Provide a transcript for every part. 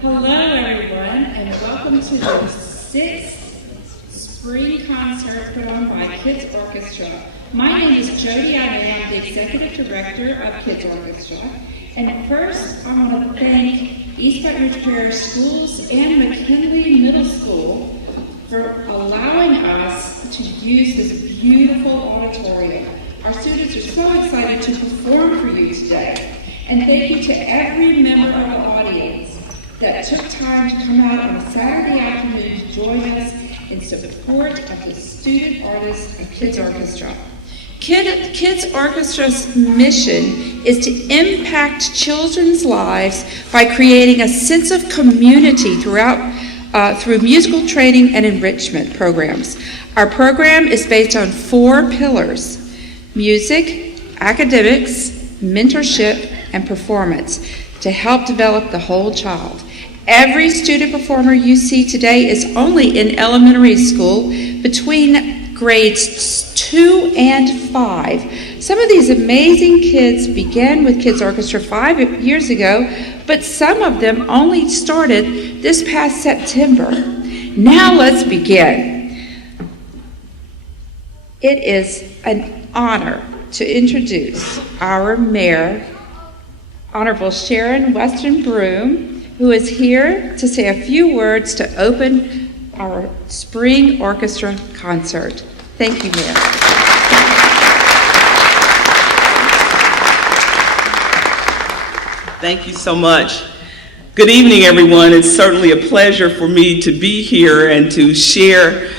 Hello, everyone, and welcome to the 6th spring concert put on by Kids Orchestra. My name is Jody. I am the Executive Director of Kids Orchestra. And first, I want to thank East Baton Rouge Parish Schools and McKinley Middle School for allowing us to use this beautiful auditorium. Our students are so excited to perform for you today. And thank you to every member of the audience that took time to come out on a Saturday afternoon to join us in support of the student artists of Kids Orchestra. Kids Orchestra's mission is to impact children's lives by creating a sense of community through musical training and enrichment programs. Our program is based on 4 pillars: music, academics, mentorship, and performance to help develop the whole child. Every student performer you see today is only in elementary school between grades 2 and 5. Some of these amazing kids began with Kids Orchestra 5 years ago, but some of them only started this past September. Now let's begin. It is an honor to introduce our mayor, Honorable Sharon Weston Broom, who is here to say a few words to open our spring orchestra concert. Thank you, Mayor. Thank you so much. Good evening, everyone. It's certainly a pleasure for me to be here and to share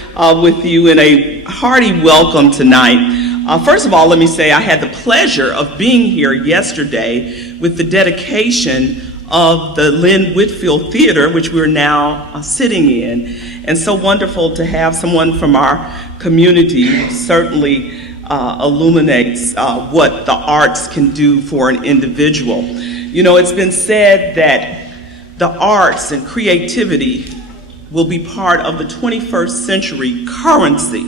with you in a hearty welcome tonight. First of all, let me say I had the pleasure of being here yesterday with the dedication of the Lynn Whitfield Theater, which we're now sitting in. And so wonderful to have someone from our community who certainly illuminates what the arts can do for an individual. You know, it's been said that the arts and creativity will be part of the 21st century currency.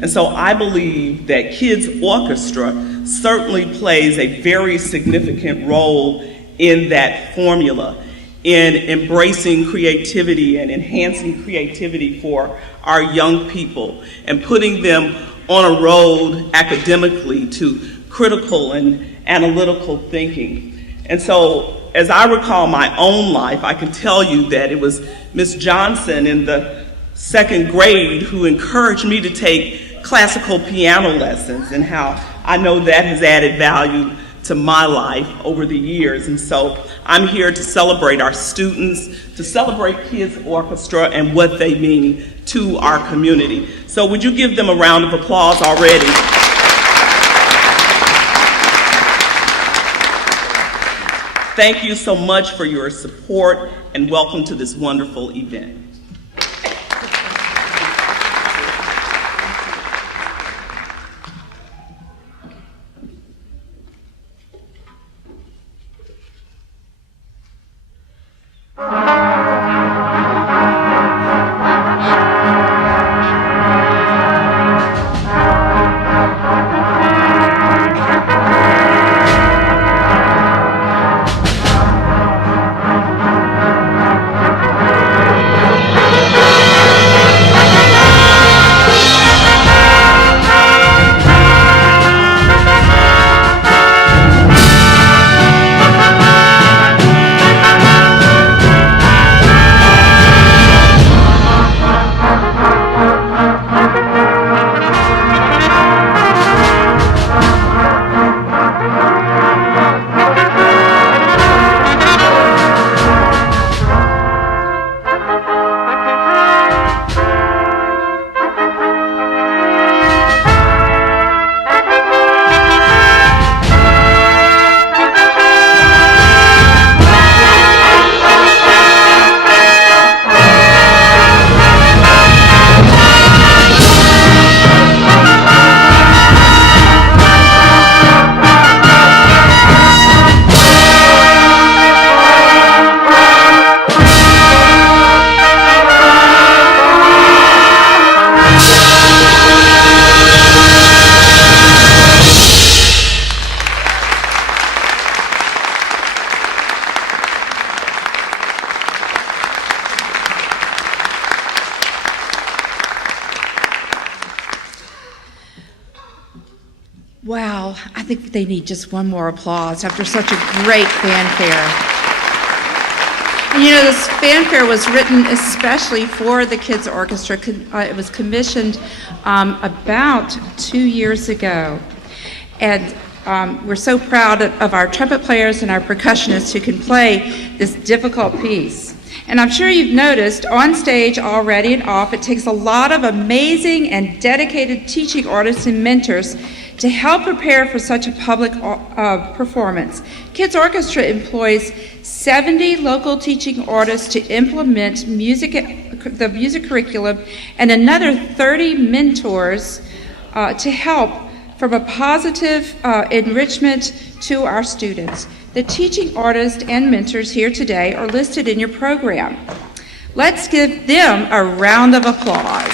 And so I believe that Kids Orchestra certainly plays a very significant role in that formula, in embracing creativity and enhancing creativity for our young people and putting them on a road academically to critical and analytical thinking. And so, as I recall my own life, I can tell you that it was Miss Johnson in the 2nd grade who encouraged me to take classical piano lessons, and how I know that has added value to my life over the years. And so I'm here to celebrate our students, to celebrate Kids Orchestra and what they mean to our community. So would you give them a round of applause already? Thank you so much for your support, and welcome to this wonderful event. Wow, I think they need just one more applause after such a great fanfare. And this fanfare was written especially for the Kids Orchestra. It was commissioned about 2 years ago. And we're so proud of our trumpet players and our percussionists who can play this difficult piece. And I'm sure you've noticed on stage already and off, it takes a lot of amazing and dedicated teaching artists and mentors to help prepare for such a public performance. Kids Orchestra employs 70 local teaching artists to implement the music curriculum and another 30 mentors to help from a positive enrichment to our students. The teaching artists and mentors here today are listed in your program. Let's give them a round of applause.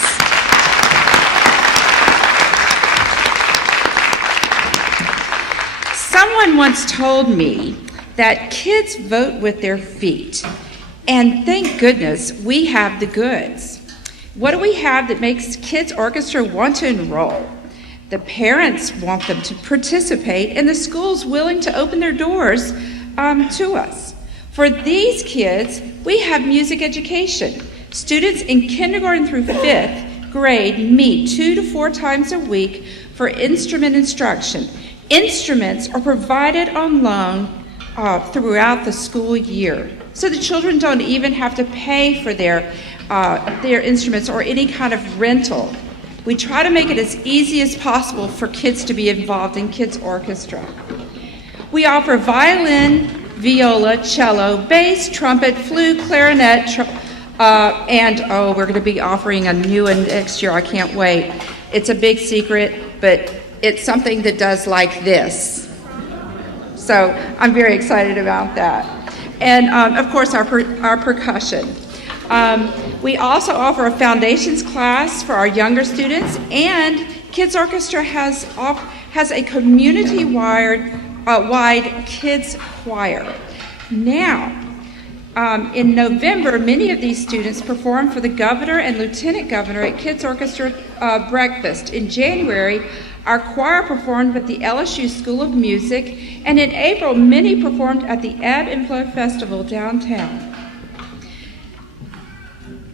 Someone once told me that kids vote with their feet, and thank goodness we have the goods. What do we have that makes Kids Orchestra want to enroll? The parents want them to participate, and the school's willing to open their doors to us. For these kids, we have music education. Students in kindergarten through 5th grade meet 2 to 4 times a week for instrument instruction. Instruments are provided on loan throughout the school year, so the children don't even have to pay for their instruments or any kind of rental. We try to make it as easy as possible for kids to be involved in Kids Orchestra. We offer violin, viola, cello, bass, trumpet, flute, clarinet, and we're going to be offering a new one next year. I can't wait. It's a big secret, but it's something that does like this. So I'm very excited about that. And of course, our percussion. We also offer a foundations class for our younger students, and Kids Orchestra has a community-wide kids choir. Now, in November, many of these students perform for the governor and lieutenant governor at Kids Orchestra breakfast. In January, our choir performed at the LSU School of Music, and in April, many performed at the Ebb and Flow Festival downtown.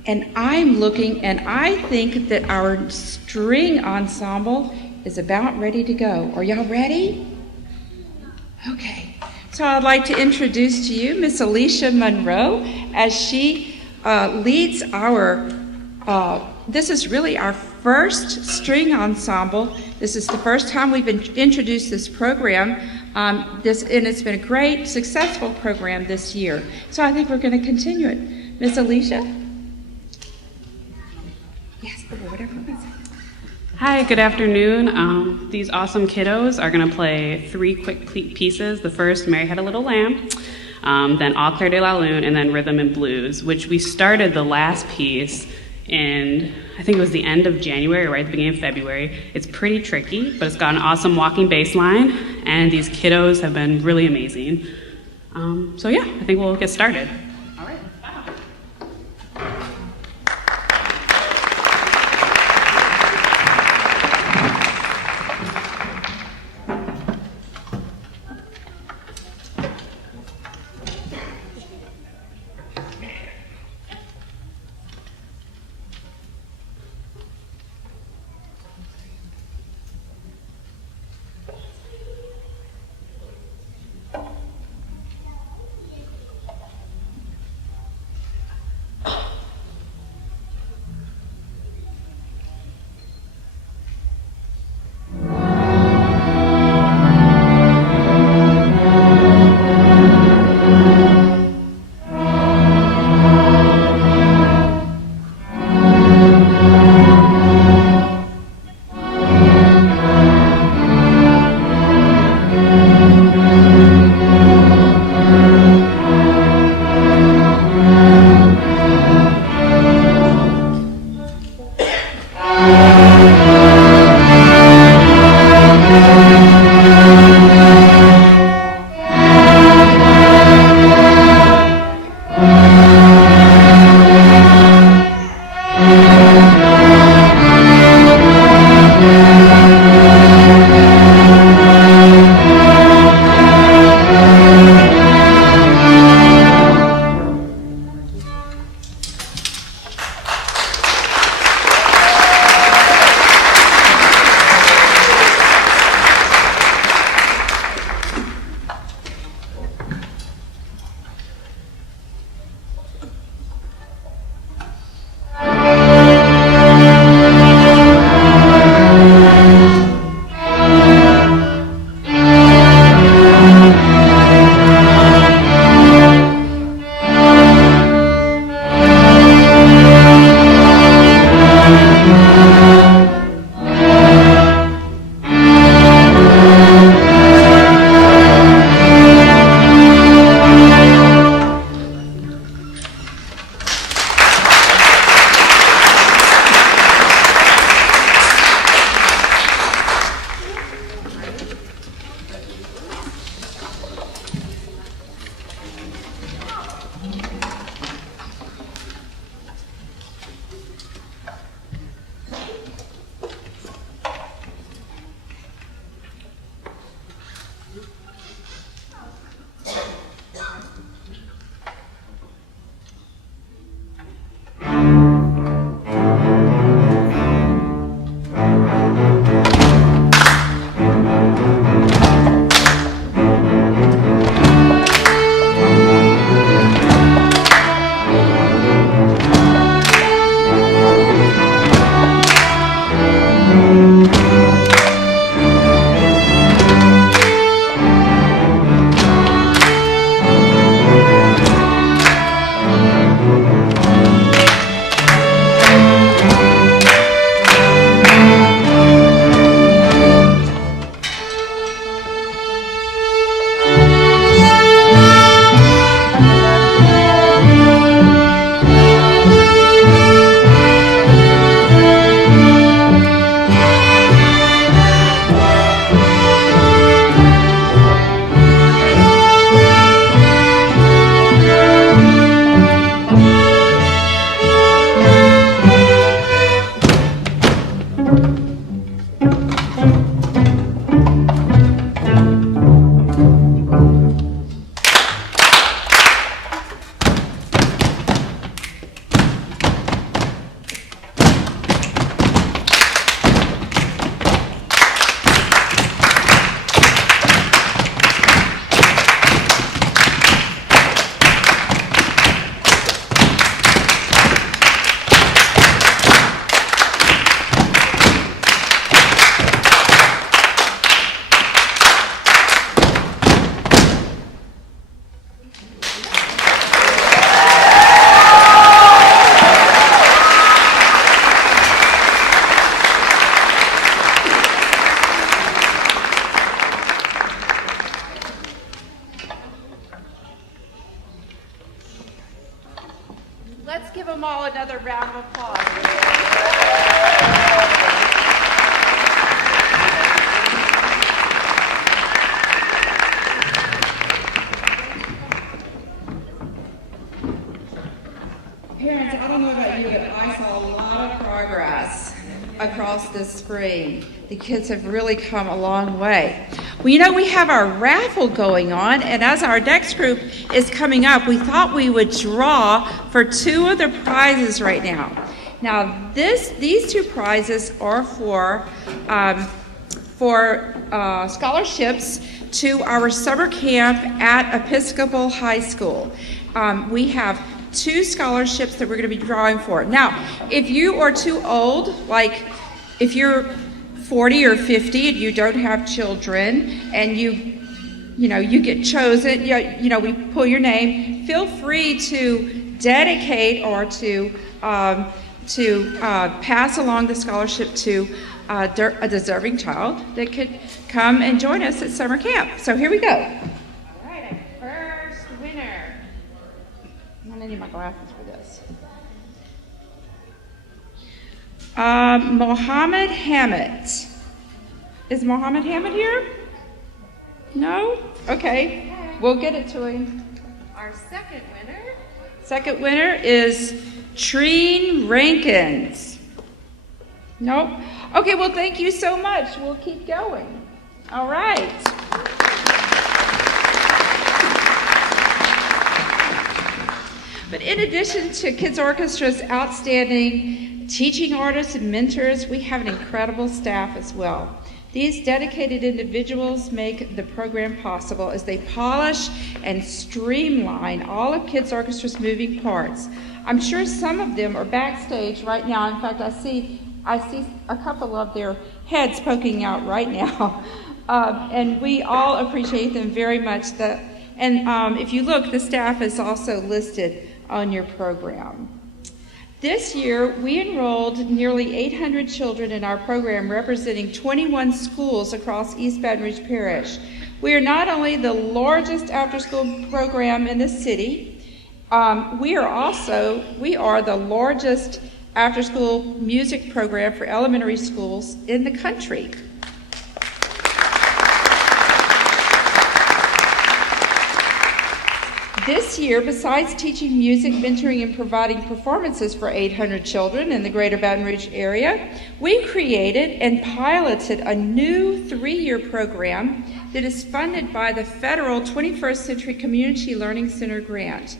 And I'm looking, and I think that our string ensemble is about ready to go. Are y'all ready? Okay. So I'd like to introduce to you Miss Alicia Monroe as she leads our, this is really our first string ensemble. This is the first time we've introduced this program. And it's been a great, successful program this year. So I think we're going to continue it. Miss Alicia? Yes, whatever. Hi, good afternoon. These awesome kiddos are going to play 3 quick pieces. The first, Mary Had a Little Lamb, then Au Clair de la Lune, and then Rhythm and Blues, which we started the last piece in, I think it was the end of January, right at the beginning of February. It's pretty tricky, but it's got an awesome walking bass line, and these kiddos have been really amazing. So yeah, I think we'll get started. All right, wow. Let's give them all another round of applause. Parents, I don't know about you, but I saw a lot of progress across this spring. The kids have really come a long way. Well, you know, we have our raffle going on, and as our next group is coming up, we thought we would draw for two of the prizes right now. Now, these two prizes are for scholarships to our summer camp at Episcopal High School. We have two scholarships that we're going to be drawing for. Now, if you are too old, like if you're 40 or 50 and you don't have children and you get chosen, we pull your name, feel free to dedicate or to pass along the scholarship to a deserving child that could come and join us at summer camp. So here we go. All right, our first winner. I'm going to need my glasses for this. Mohammed Hammett. Is Mohammed Hammett here? No? Okay. We'll get it to him. Our second winner is Treen Rankins. Nope. Okay, well, thank you so much. We'll keep going. All right. But in addition to Kids Orchestra's outstanding teaching artists and mentors, we have an incredible staff as well. These dedicated individuals make the program possible as they polish and streamline all of Kids Orchestra's moving parts. I'm sure some of them are backstage right now. In fact, I see a couple of their heads poking out right now. And we all appreciate them very much. And if you look, the staff is also listed on your program. This year, we enrolled nearly 800 children in our program, representing 21 schools across East Baton Rouge Parish. We are not only the largest after-school program in the city, we are the largest after-school music program for elementary schools in the country. This year, besides teaching music, mentoring, and providing performances for 800 children in the greater Baton Rouge area, we created and piloted a new 3-year program that is funded by the federal 21st Century Community Learning Center grant.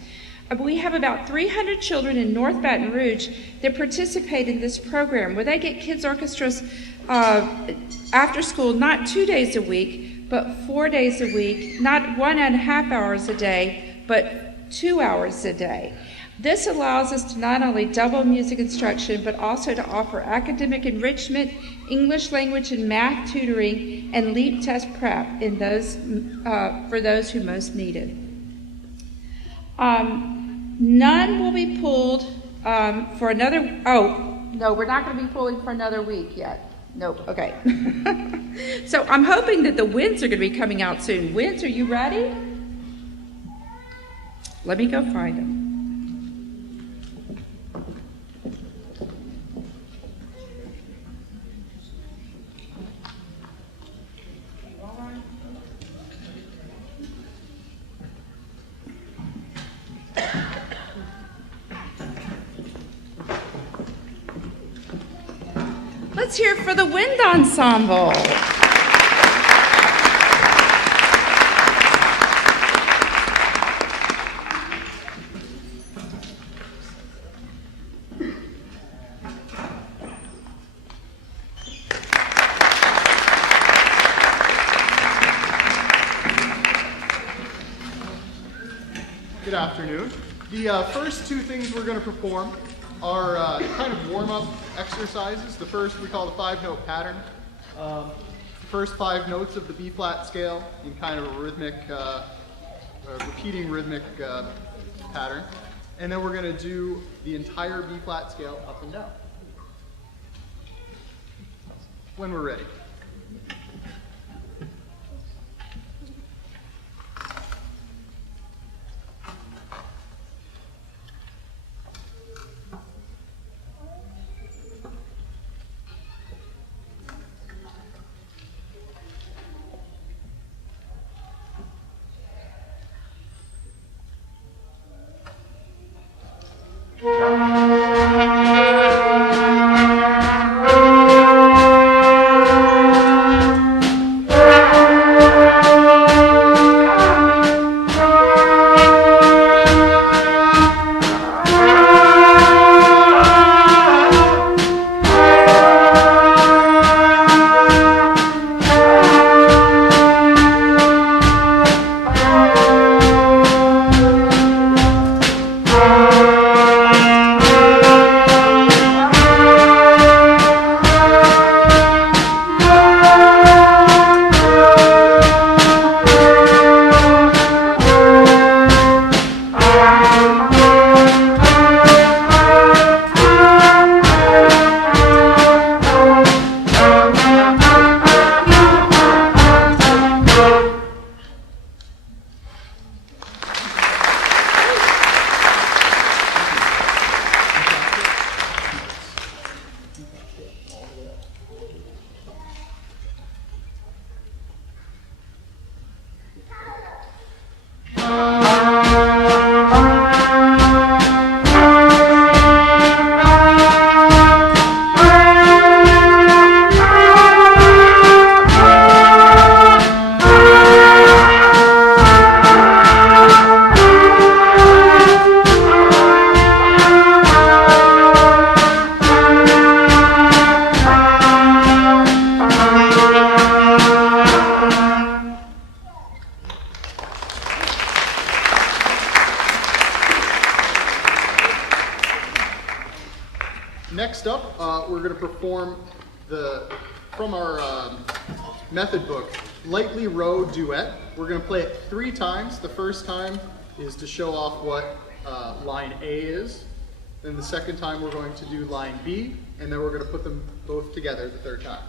We have about 300 children in North Baton Rouge that participate in this program, where they get Kids Orchestra's after school not 2 days a week, but 4 days a week, not 1.5 hours a day, but 2 hours a day. This allows us to not only double music instruction, but also to offer academic enrichment, English language and math tutoring, and LEAP test prep for those who most need it. None will be pulled for another, no, we're not going to be pulling for another week yet. Nope, okay. So I'm hoping that the winds are going to be coming out soon. Winds, are you ready? Let me go find them. Let's hear it for the Wind Ensemble. Good afternoon. The first two things we're going to perform are kind of warm-up exercises. The first we call the 5-note pattern. The first 5 notes of the B-flat scale in kind of a rhythmic, repeating rhythmic pattern. And then we're going to do the entire B-flat scale up and down when we're ready. Next up, we're going to perform from our method book, Lightly Row Duet. We're going to play it 3 times. The first time is to show off what line A is. Then the second time we're going to do line B, and then we're going to put them both together the third time.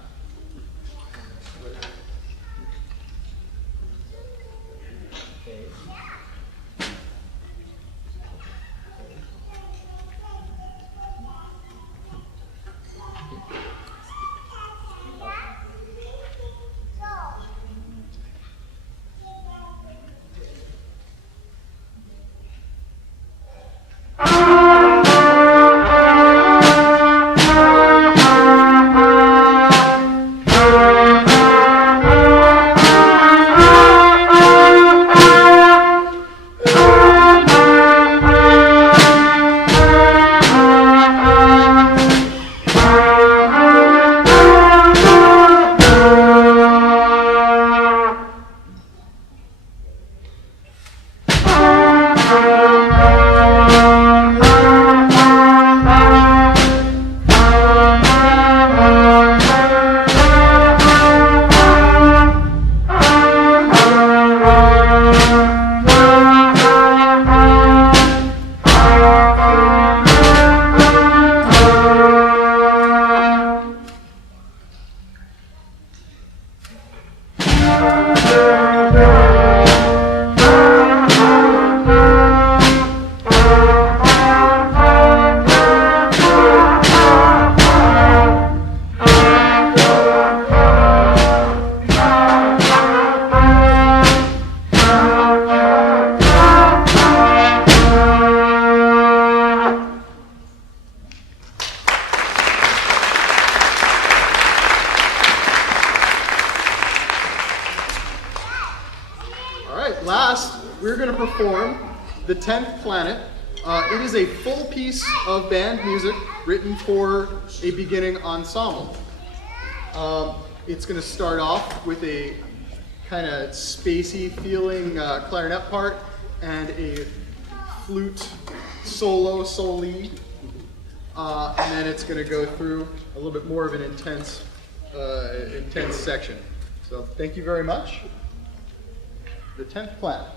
Last, we're going to perform The 10th Planet. It is a full piece of band music written for a beginning ensemble. It's going to start off with a kind of spacey feeling clarinet part and a flute solo, sol lead. And then it's going to go through a little bit more of an intense section. So thank you very much. The 10th Planet.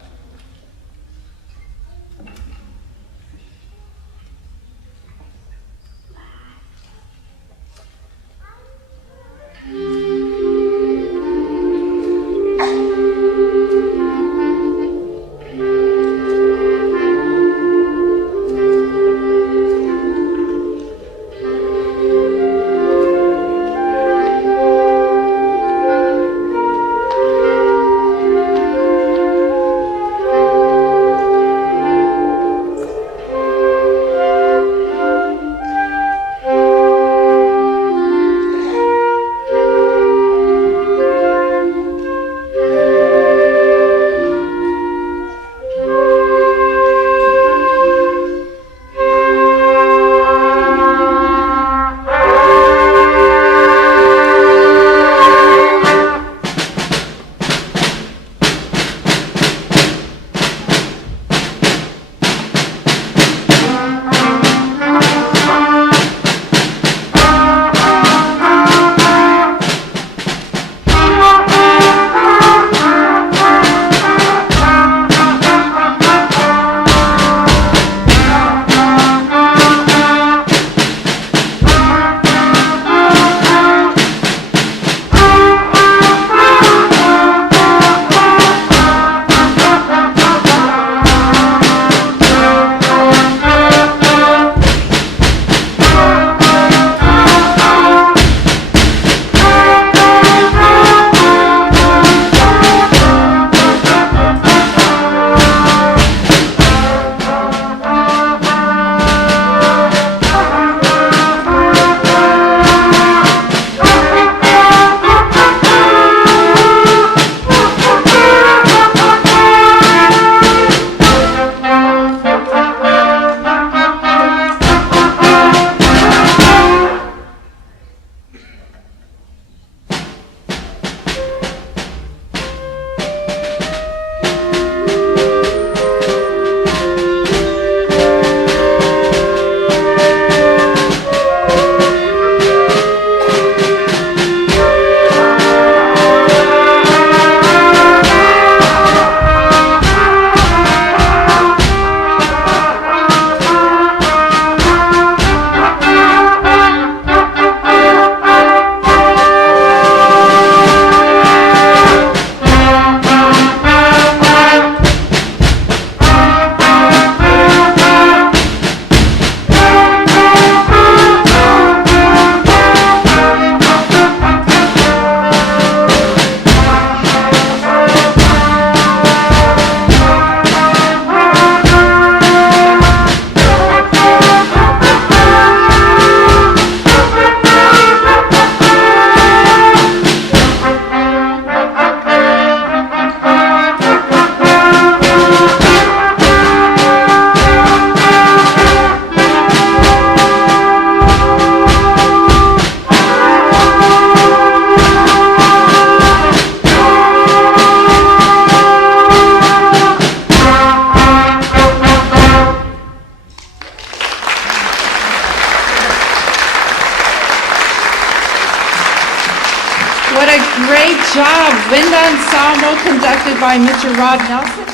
What a great job. Wind Ensemble conducted by Mr. Rod Nelson.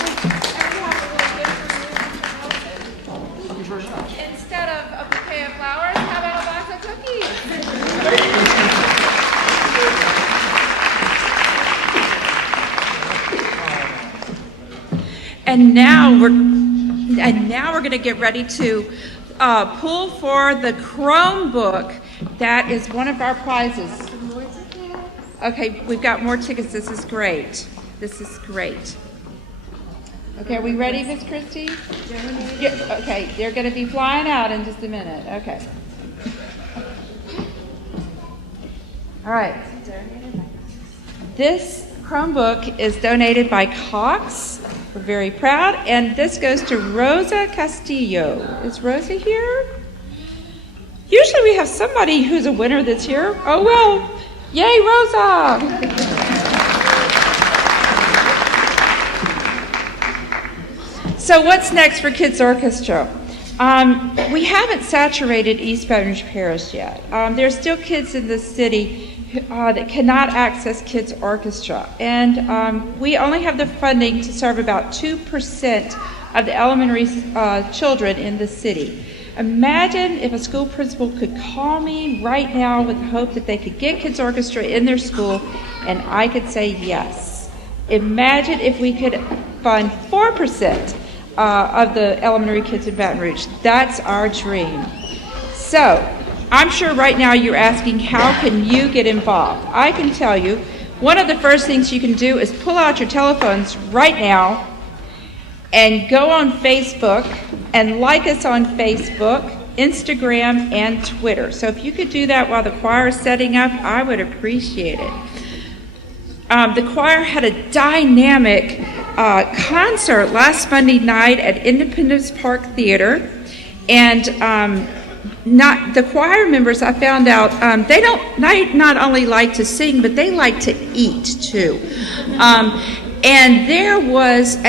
Instead of a bouquet of flowers, how about a box of cookies? And now we're going to get ready to pull for the Chromebook. That is one of our prizes. Okay, we've got more tickets. This is great. This is great. Okay, are we ready, Miss Christie? Yeah, okay, they're going to be flying out in just a minute. Okay. All right. This Chromebook is donated by Cox. We're very proud. And this goes to Rosa Castillo. Is Rosa here? Usually we have somebody who's a winner that's here. Oh, well, yay, Rosa! So what's next for Kids Orchestra? We haven't saturated East Baton Rouge Parish yet. There's still kids in the city that cannot access Kids Orchestra. And we only have the funding to serve about 2% of the elementary children in the city. Imagine if a school principal could call me right now with the hope that they could get Kids Orchestra in their school, and I could say yes. Imagine if we could fund 4% of the elementary kids in Baton Rouge. That's our dream. So, I'm sure right now you're asking, how can you get involved? I can tell you, one of the first things you can do is pull out your telephones right now and go on Facebook and like us on Facebook, Instagram, and Twitter. So if you could do that while the choir is setting up, I would appreciate it. The choir had a dynamic concert last Monday night at Independence Park Theater, and the choir members, I found out, they not only like to sing, but they like to eat too. And there was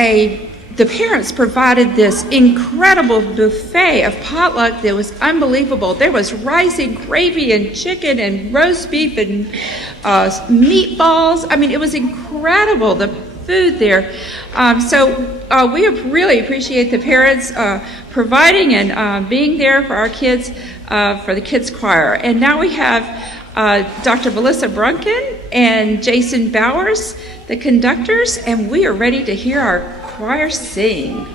the parents provided this incredible buffet of potluck that was unbelievable. There was rice and gravy and chicken and roast beef and meatballs. I mean, it was incredible, the food there. So we really appreciate the parents providing and being there for our kids, for the kids choir. And now we have Dr. Melissa Brunken and Jason Bowers, the conductors, and we are ready to hear our choir sing.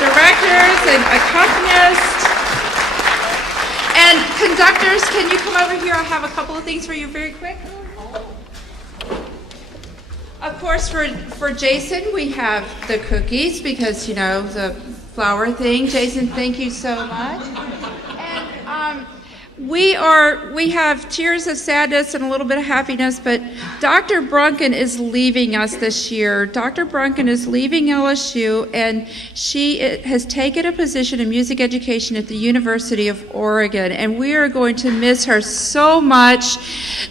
directors and accompanists. And conductors, can you come over here? I have a couple of things for you very quick. Of course, for Jason, we have the cookies because, you know, the flower thing. Jason, thank you so much. And we have tears of sadness and a little bit of happiness, but Dr. Brunken is leaving us this year. Dr. Brunken is leaving LSU, and she has taken a position in music education at the University of Oregon, and we are going to miss her so much.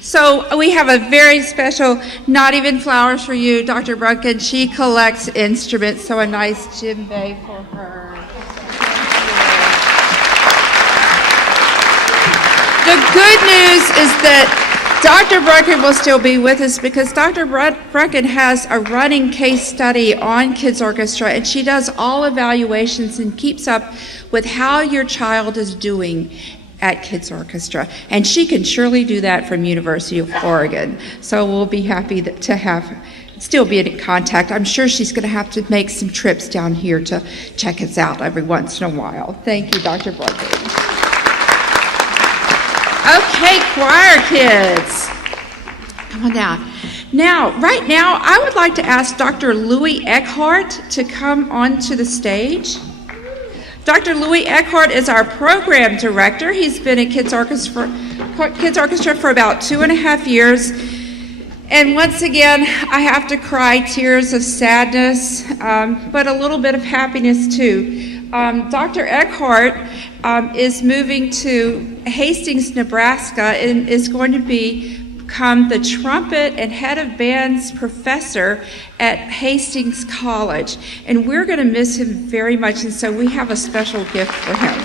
So we have a very special Not Even Flowers for you, Dr. Brunken. She collects instruments, so a nice djembe for her. The good news is that Dr. Brunken will still be with us because Dr. Brunken has a running case study on Kids Orchestra, and she does all evaluations and keeps up with how your child is doing at Kids Orchestra. And she can surely do that from University of Oregon. So we'll be happy to still be in contact. I'm sure she's going to have to make some trips down here to check us out every once in a while. Thank you, Dr. Brunken. Okay, choir kids, come on down. Now, right now, I would like to ask Dr. Louis Eckhart to come onto the stage. Dr. Louis Eckhart is our program director. He's been at Kids Orchestra for about 2.5 years. And once again, I have to cry tears of sadness, but a little bit of happiness too. Dr. Eckhart is moving to Hastings, Nebraska, and is going to become the trumpet and head of bands professor at Hastings College. And we're going to miss him very much, and so we have a special gift for him.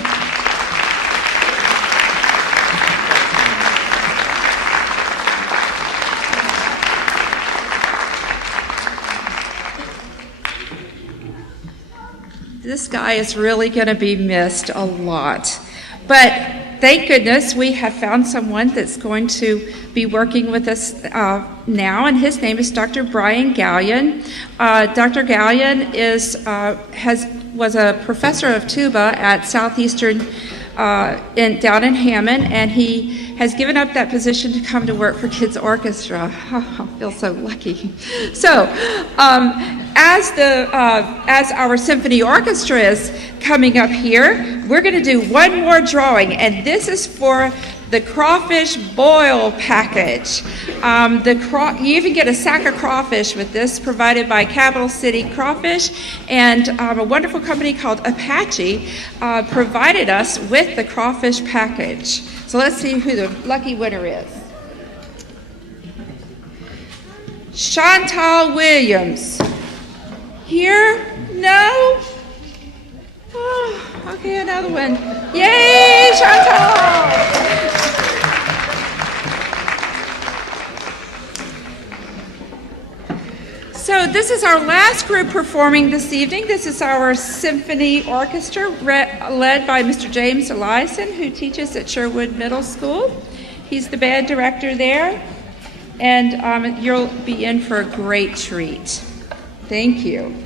This guy is really going to be missed a lot. But thank goodness we have found someone that's going to be working with us now, and his name is Dr. Brian Gallion. Dr. Gallion was a professor of tuba at Southeastern down in Hammond, and he has given up that position to come to work for Kids Orchestra. Oh, I feel so lucky. So, as our symphony orchestra is coming up here, we're going to do one more drawing, and this is for the crawfish boil package. You even get a sack of crawfish with this, provided by Capital City Crawfish, and a wonderful company called Apache provided us with the crawfish package. So let's see who the lucky winner is. Chantal Williams. Here? No? Oh, okay, another one. Yay, Chantal! So this is our last group performing this evening. This is our symphony orchestra led by Mr. James Eliason, who teaches at Sherwood Middle School. He's the band director there, and you'll be in for a great treat. Thank you.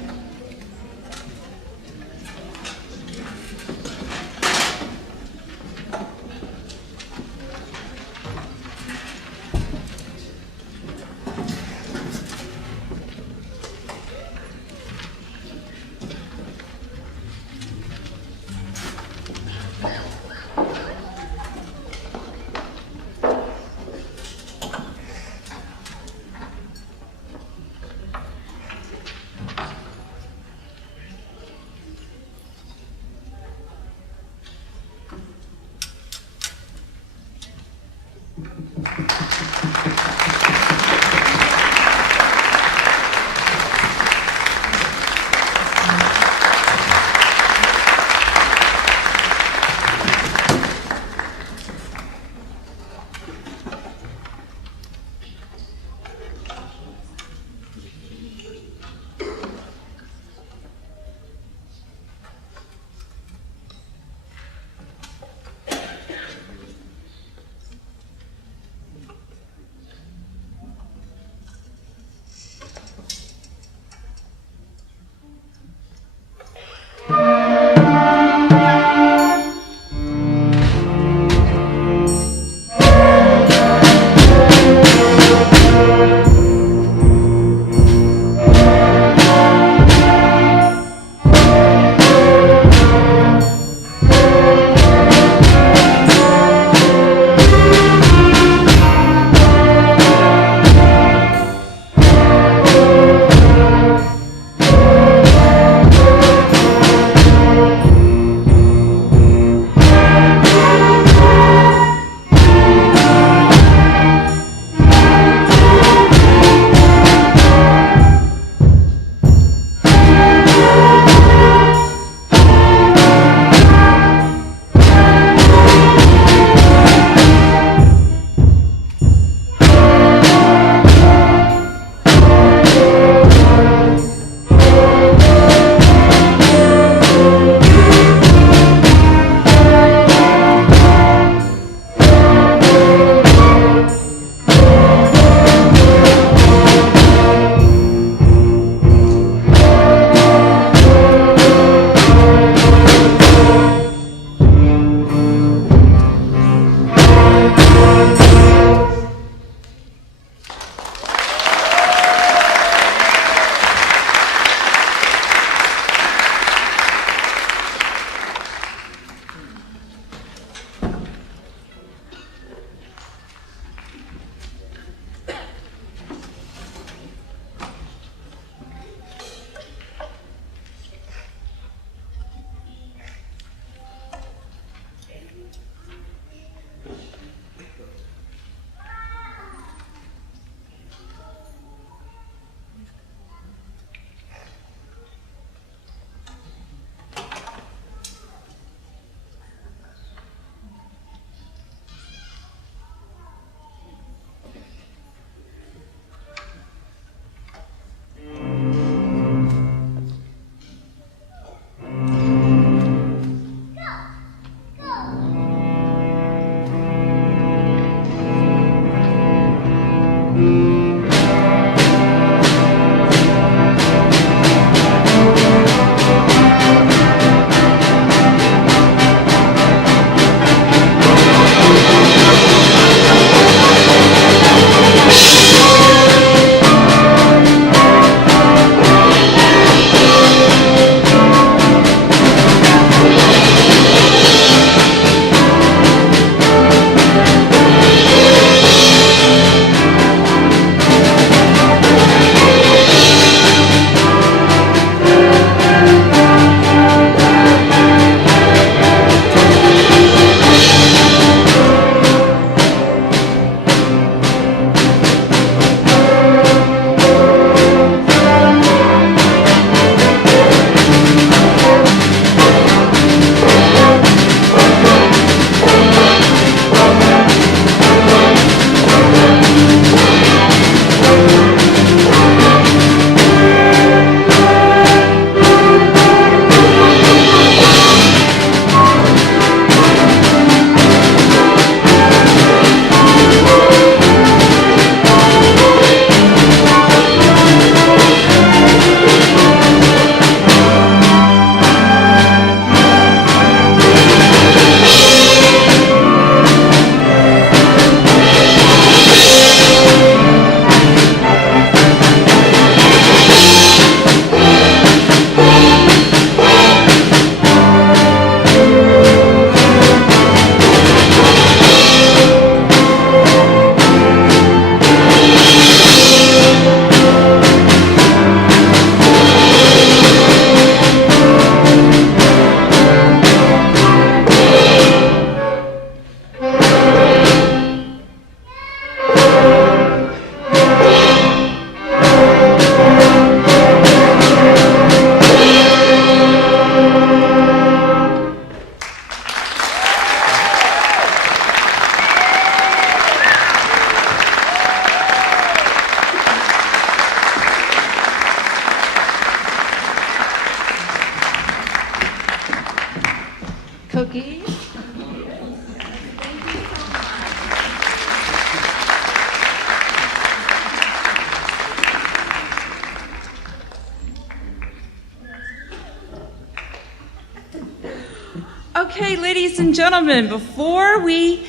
cookies. Okay, ladies and gentlemen, before we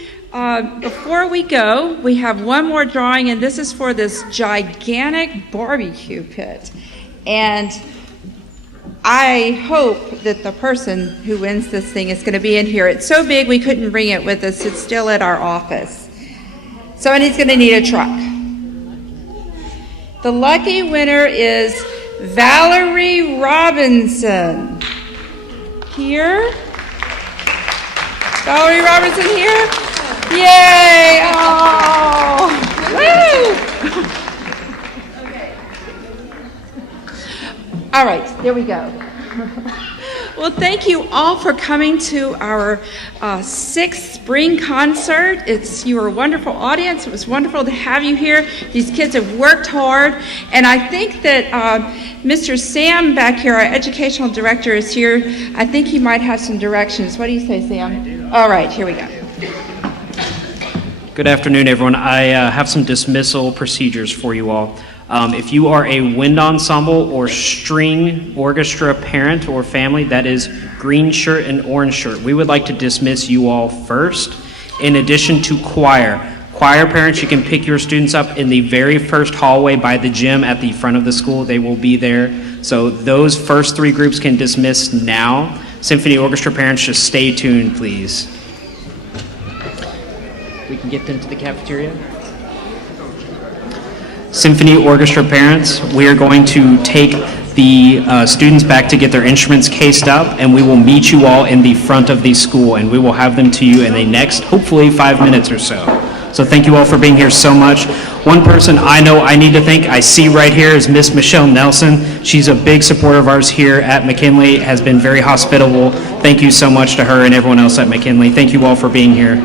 go, we have one more drawing, and this is for this gigantic barbecue pit. And I hope that the person who wins this thing is going to be in here. It's so big we couldn't bring it with us. It's still at our office. So, and he's going to need a truck. The lucky winner is Valerie Robinson. Here. Valerie Robinson here. Yay! Oh! Woo! All right, there we go. Well, thank you all for coming to our 6th spring concert. You were a wonderful audience. It was wonderful to have you here. These kids have worked hard, and I think that Mr. Sam back here, our educational director, is here. I think he might have some directions. What do you say, Sam? All right, here we go. Good afternoon, everyone. I have some dismissal procedures for you all. If you are a wind ensemble or string orchestra parent or family, that is green shirt and orange shirt, we would like to dismiss you all first. In addition to choir parents, you can pick your students up in the very first hallway by the gym at the front of the school. They will be there. So those first 3 groups can dismiss now. Symphony orchestra parents, just stay tuned, please. We can get them to the cafeteria. Symphony orchestra parents, we are going to take the students back to get their instruments cased up, and we will meet you all in the front of the school, and we will have them to you in the next, hopefully, 5 minutes or so. So thank you all for being here so much. One person I know I need to thank, I see right here, is Miss Michelle Nelson. She's a big supporter of ours here at McKinley, has been very hospitable. Thank you so much to her and everyone else at McKinley. Thank you all for being here.